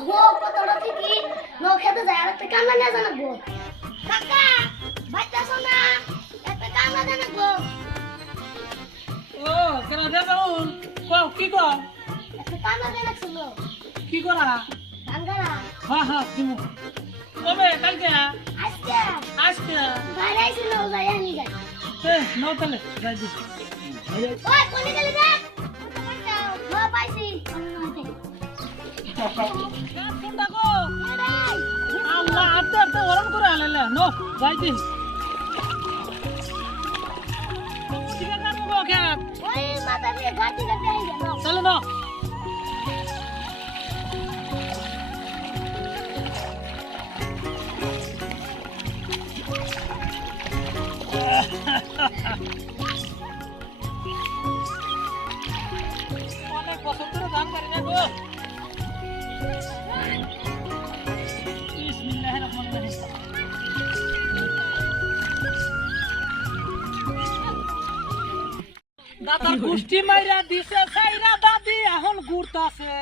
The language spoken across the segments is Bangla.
হো কতটা ঠিকই নো খেতে যায় আর একটা কান্না নিয়ে জানাবো কাকা বাইটা সোনা একটা কান্না জানাবো ও কেন দেবুন কও কি কও একটা কান্না জানাছিল কি করা গাঙ্গারা হ্যাঁ হ্যাঁ দিমু কবে কালকে আজকে আজকে বাইরে আইছিল যাই আমি যাই নাও তাহলে যাই দিস ওই কোনে গেলি রে ও পাইছি কোনটা গো আল্লাহ আতে আতে ওরম করে আলাইলা নো যাই দিস ঠিক আছে গো খেত ওই মাথা দিয়ে গাড়ি গাড়ি আই গেল চলো না অনেক বছর ধরে ধান পারি না গো বিসমিল্লাহির রহমানির রহিম দাদার গুষ্টি মাইরা দিছে সাইরা দাদি এখন ঘুরতাছে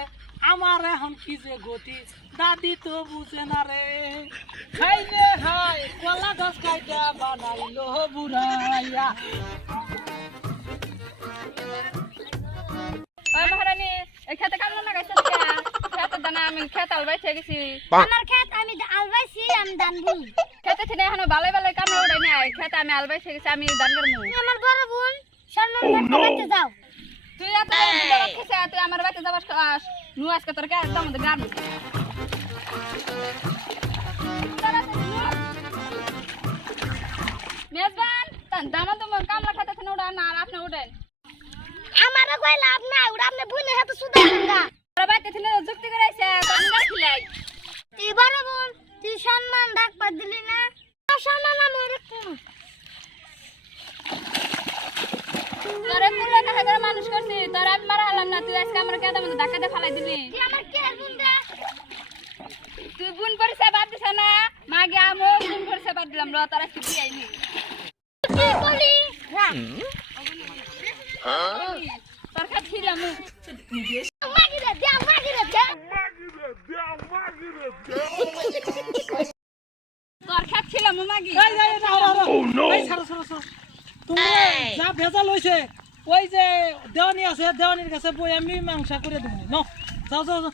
আমার এখন কি যে গতি দাদি তো বুঝে না রে খাইলে হাই কলা গাছ খাইটা বানাইলো বুড়াইয়া ওই মহারানী এই খেতে কামনা লাগাইছিস কে খেতে দানা আমি খেত আলবাইছে গেছি আমার ক্ষেত আমি আলবাইছি আমি ধান বুন খেতে ছিনে এখন বালাই বালাই কামনা উড়াই নাই খেতে আমি আলবাইছে গেছি আমি দান করমু আমার বড় বোন সম্মান করতে যাও তুই এত খেছে তুই আমার বাড়িতে যাবাস খাস নু আজকে তোর কে একদম গান মেজবান তান দানা তো কামলা খেতে ছিনে উড়ান আর আপনি উড়েন আমারও কই লাভ নাই ওরা আপনি বুনে হাতে সুদা গঙ্গা তোর বাড়িতে ছিনে যুক্তি করাইছে কামলা খিলাই তুই বড় বোন তুই সম্মান ডাকবা দিলি না সম্মান আমার একটু তোরে পুলে না করে মানুষ করছি তোর আমি মারা হলাম না তুই আজকে আমার কেদা মধ্যে ধাক্কা দিয়ে ফালাই দিলি তুই আমার কে বোন রে তুই বুন পরিচয় বাদ দিছ না মাগে আমো বুন পরিচয় বাদ দিলাম র তোর আজকে বিয়ে আইনি কি বলি রাখ তোর খাত ছিলাম মাগিরে দে মাগিরে দে তোর খাত ছিলাম মাগি এই যাই না এই ছাড়ো ছাড়ো ছাড়ো তুমি যা ভেজাল হইছে ওই যে দেওয়ানি আছে দেওয়ানির কাছে বই আমি মাংসা করে দেব ন যাও যাও যাও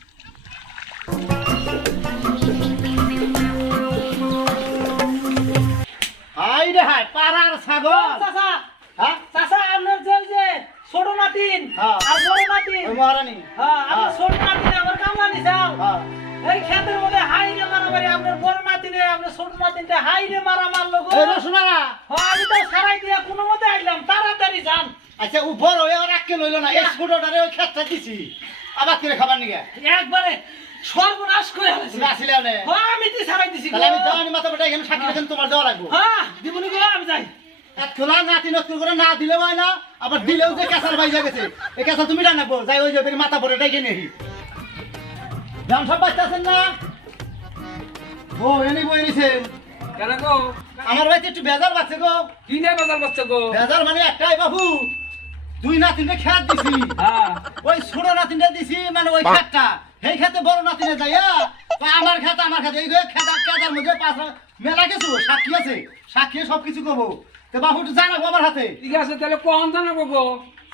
হাই রে হাই পাড়ার ছাগল চাচা হ্যাঁ চাচা আপনার যে ছোট নাতিন হ্যাঁ। আর বড় নাতিন ওই মহারানী হ্যাঁ আপনার হ্যাঁ। ছোট নাতিন আমার কামলানি যাও হ্যাঁ এই ক্ষেতের মধ্যে হাইরে মারামারি আপনার বড় নাতিনে আপনার ছোট নাতিনটা হাইরে মারা মারলো গো এই রসুনারা হ্যাঁ আমি তো সারাই দিয়া কোনো মতে আইলাম তাড়াতাড়ি যান আচ্ছা উপর হয়ে আর আজকে লইল না এই স্কুটারে ওই খেতটা দিছি আবার কিনে খাবার নিগে একবারে সর্বনাশ করে ফেলেছি তুমি আসলে আনে হ্যাঁ আমি তো সারাই দিছি তাহলে আমি দেওয়ানি মাথা বেটা এখানে সাক্ষী রেখে তোমার দেওয়া লাগবো হ্যাঁ দিবনি গো আমি যাই এক খোলা নাতি নতুন করে না দিলে হয় না আবার দিলেও যে ক্যাসার বাইজা গেছে এই ক্যাসার তুমি রান্নাবো যাই ওই যে মাথা পরে ডেকে নিয়ে যেমন সব বাচ্চা আছেন না ও এনে বই নিছেন কেন গো আমার বাড়িতে একটু বেজার বাচ্চা গো কি নিয়ে বাজার বাচ্চা গো বেজার মানে একটাই বাবু দুই নাতিনকে খেত দিছি হ্যাঁ ওই ছোট নাতিনটা দিছি মানে ওই খেতটা সেই খেতে বড় নাতিনে যাইয়া আমার খেত এই খেতার মধ্যে পাঁচ মেলা কিছু সাক্ষী আছে সাক্ষী সবকিছু করবো তো বাবু একটু জানাবো আমার হাতে ঠিক আছে তাহলে কখন জানাবো গো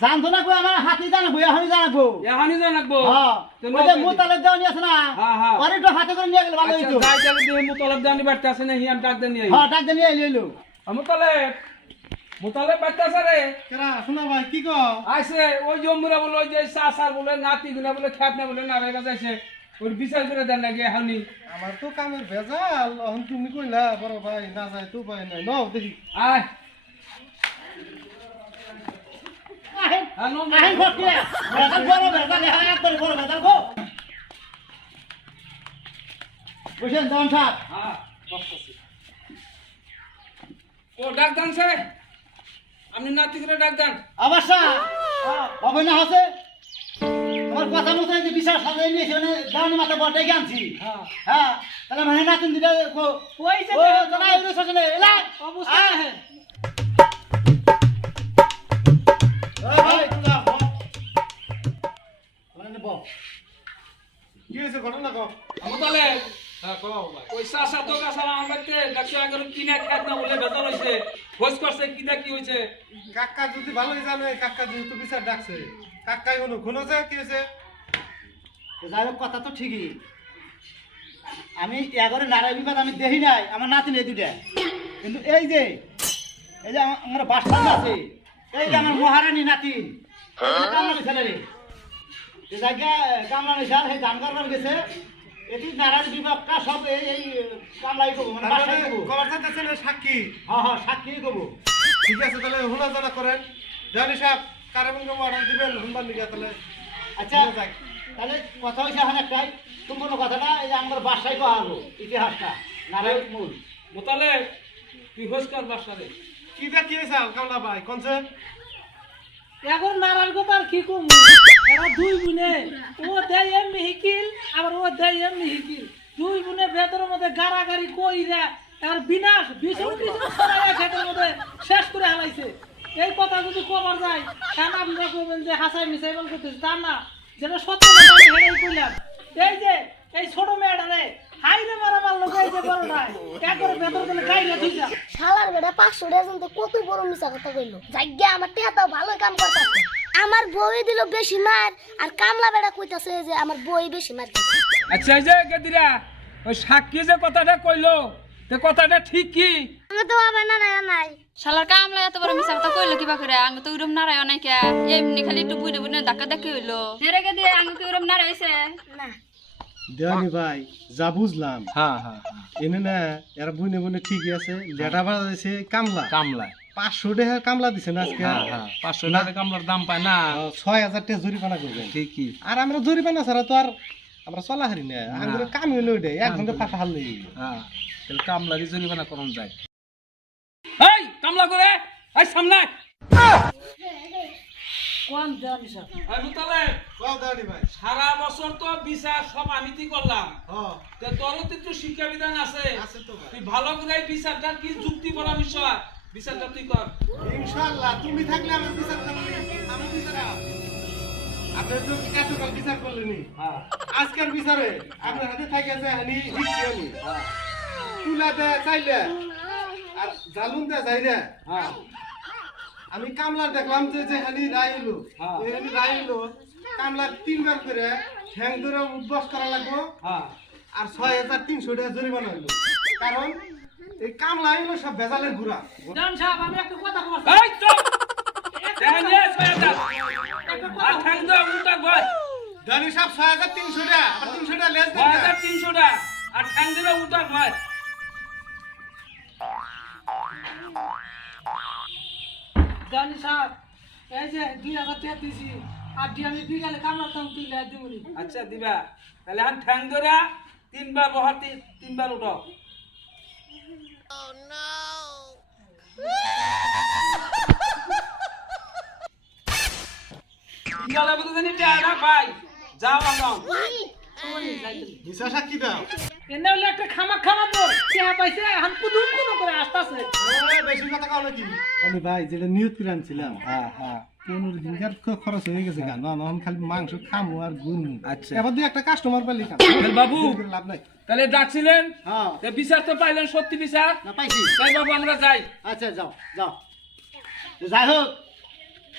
জানতো না কই আমার হাতে জানাবো এখনই জানাবো এখনই জানাবো হ্যাঁ ওই যে মোতালেব দেওয়ানি আছে না হ্যাঁ, হ্যাঁ। ওর একটু হাতে করে নিয়ে গেলে ভালো আচ্ছা হইতো যাই তাহলে দিয়ে মুতলব দানি বাড়তে আসে না হিয়াম ডাক দেনি হ্যাঁ ডাক দিয়ে নিয়ে এলো মুতলব বাড়তে আসে রে কেরা শোনা ভাই কি কো আইসে ওই জম্মুরা বলে ওই যে সাসার বলে নাতি গুনা বলে খ্যাত না বলে না রেগা যাইছে ওর বিচার করে দেন নাকি এখনই আমার তো কামের ভেজাল এখন তুমি কইলা বড় ভাই না যায় তো ভাই নাই নাও দেখি আয় আহেন হ্যাঁ নো আহেন ভর্তি বেজাল বড় বেজাল হ্যাঁ একবারে বড় বেজাল গো বসেন দন সাহেব হ্যাঁ বসতেছি ও ডাক দেন সে আপনি নাতি করে ডাক দেন অবশ্যা হবে না হচ্ছে তোমার কথা মতো এই যে বিশাল সাজাই নিয়েছি মানে দাওনি মাথা বড়টাই আনছি হ্যাঁ হ্যাঁ তাহলে মানে নাতিন দিটা ওই যে ও জানা এই সজনে এলা অবস্থা আয়। ওই ভাই তুলা বল মানে বল কি হয়েছে ঘটনা কো মোতালে ওই চাষা তো গাছা আমার বাড়িতে দেখছো এখন কিনে খেত না বলে বেতন হয়েছে খোঁজ করছে কিনা কি হয়েছে কাকা যদি ভালোই জানে কাকা যেহেতু বিচার ডাকছে কাকাই হলো খুনেছে কি হয়েছে তো যাই হোক কথা তো ঠিকই আমি এগারে নারায় বিবাদ আমি দেখি নাই আমার নাতিন এই দুটা কিন্তু এই যে আমার বাসা আছে এই যে আমার মহারানী নাতিন কামরানি ছেলে রে যে জায়গা কামরানি স্যার সেই ধান কারবার গেছে এটি নারায়ণ বিভাগটা সব এই কামলাই করবো মানে বাসায় করবো খবর চাচ্ছেন সাক্ষী হ্যাঁ সাক্ষী করবো ঠিক আছে তাহলে হুনা জানা করেন জানি সাহেব কারেবন অর্ডার দিবেন হুনবার লিগে তাহলে আচ্ছা তাহলে কথা হয়েছে এখন একটাই সম্পূর্ণ কথাটা এই যে আমার বাসায় করা হলো ইতিহাসটা নারায়ণ মূল মোতালে তুই খোঁজ কর বাসারে কি দেখ কি হয়েছে কামলা ভাই কোনছে এখন নারায়ণ কথা আর কি কম এরা দুই বোনে ও দেয় এমনি হিকিল আবার ও দেয় এমনি হিকিল দুই বোনে ভেতরের মধ্যে গাড়াগাড়ি কইরা আর বিনাশ বিছুন বিছুন ক্ষেতের মধ্যে শেষ করে হালাইছে এই কথা যদি কবার যায় তাহলে আপনারা কইবেন যে হাসাই মিসাই বল করতেছে তা না যেটা সত্য কথা আমি হেডাই কইলাম এই যে এই ছোট মেয়েটা রে হাইরে মারাবার লোক এই যে বড়টাই একবারে ভেতর গেলে গাইলে ঠিক যা শালার বেটা 500 টাকা তো কত বড় মিছা কথা কইলো জায়গা আমার টেহাটাও ভালো কাম করতেছে আমার বই দিল বেশি মার আর কামলা বেটা কইতাছে যে আমার বই বেশি মার খাইছে আচ্ছা এই যে গেদিরা ওই সাক্ষী যে কথাটা কইলো তে কথাটা ঠিক কি আমি তো আবার না নাই শালার কামলা এত বড় মিছা কথা কইলো কিবা করে আঙ্গ তো উরম নারায় নাই কে এমনি খালি একটু বুইনে বুইনে ধাক্কা ধাক্কি হইলো নেরে দিয়ে আঙ্গ কি উরম নারায় হইছে না দেওয়ানি ভাই যা বুঝলাম হ্যাঁ এনে না এরা বুনে বুনে ঠিকই আছে লেটা বাজাইছে কামলা কামলায় 500 টাকা কামলা দিছে না আজকে 500 টাকা কামলার দাম পায় না 6000 টাকা জরিমানা করবেন ঠিকই আর আমরা জরিমানা ছাড়া তো আর আমরা চলা হারি না আমাদের কাম হইলো ওইটাই 1 ঘন্টা ফাঁকা হারলে হ্যাঁ তাহলে কামলারই জরিমানা করন যায় এই কামলা করে এই সামনে কোন জানি স্যার এই মুতালে কও দেওয়ানি ভাই সারা বছর তো বিচার সব আমিতি করলাম হ্যাঁ তে তোরও তো একটু শিক্ষা বিধান আছে আছে তো ভাই তুই ভালো করে বিচারটা কি যুক্তি পরামর্শ বিচারটা তুই কর ইনশাআল্লাহ তুমি থাকলে আমার বিচার করবে আমি বিচার আপনি তো কাটুকাল বিচার করলেনি হ্যাঁ আজকের বিচারে আপনার হাতে থাকে যে হানি হিসিয়ানি তুলা দে চাইলে আর জালুন দে যাইরে হ্যাঁ আমি কামলার দেখলাম যে হানি রাই হলো হ্যাঁ। এই হানি রাই হলো কামলার 3 বার করে ঠ্যাং ধরে উদ্বাস করা লাগবো হ্যাঁ আর 6300 টাকা জরিমানা হইলো কারণ এই কামলা হইলো সব বেজালের গুড়া জান সাহেব আমি একটা কথা বলছি এই চুপ দেনে সয়দা আর ঠ্যাং দে উল্টা গয় দানি সব 6300 টাকা আর 300 টাকা লেস দেন 300 টাকা আর ঠ্যাং দিলে উল্টা গয় জানি সাহেব এই যে 2000 টাকা দিছি আর দি আমি বিকালে কামলা দাম তুইলে দিমুনি আচ্ছা দিবা তাহলে আন ঠ্যাং ধরা 3 বার বহাতে 3 বার উঠো গলা বুঝে জানি টাকা পাই যাও আনাও মিছা সাক্ষী দাও এনে হলে একটা খামা খামা তোর কে পাইছে এখন কুদুম কুদুম করে আসতাছে বেশি কথা কও নাকি আমি ভাই যেটা নিয়ত করে আনছিলাম হ্যাঁ হ্যাঁ 15 দিনকার খরচ হয়ে গেছে গান না খালি মাংস খামু আর গুনমু আচ্ছা। এবার দুই একটা কাস্টমার পাইলি কাম বাবু লাভ নাই তাহলে ডাকছিলেন হ্যাঁ তে বিচার তো পাইলেন সত্যি বিচার না পাইছি তাই বাবু আমরা যাই আচ্ছা যাও যাও তো যাই হোক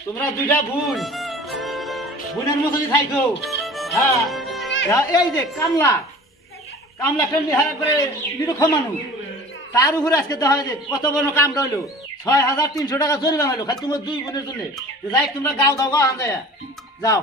তোমরা দুইটা বোনের মতো যে থাইকো হ্যাঁ এই যে কামলা একটা নিহার করে নিরক্ষ মানুষ তার উপরে আজকে দেখা হয় যে কত বড় কাম রইলো 6300 টাকা জরিমানা হইলো খালি তোমার দুই বোনের জন্য যাই তোমরা গাও দাও গাও আন যায় যাও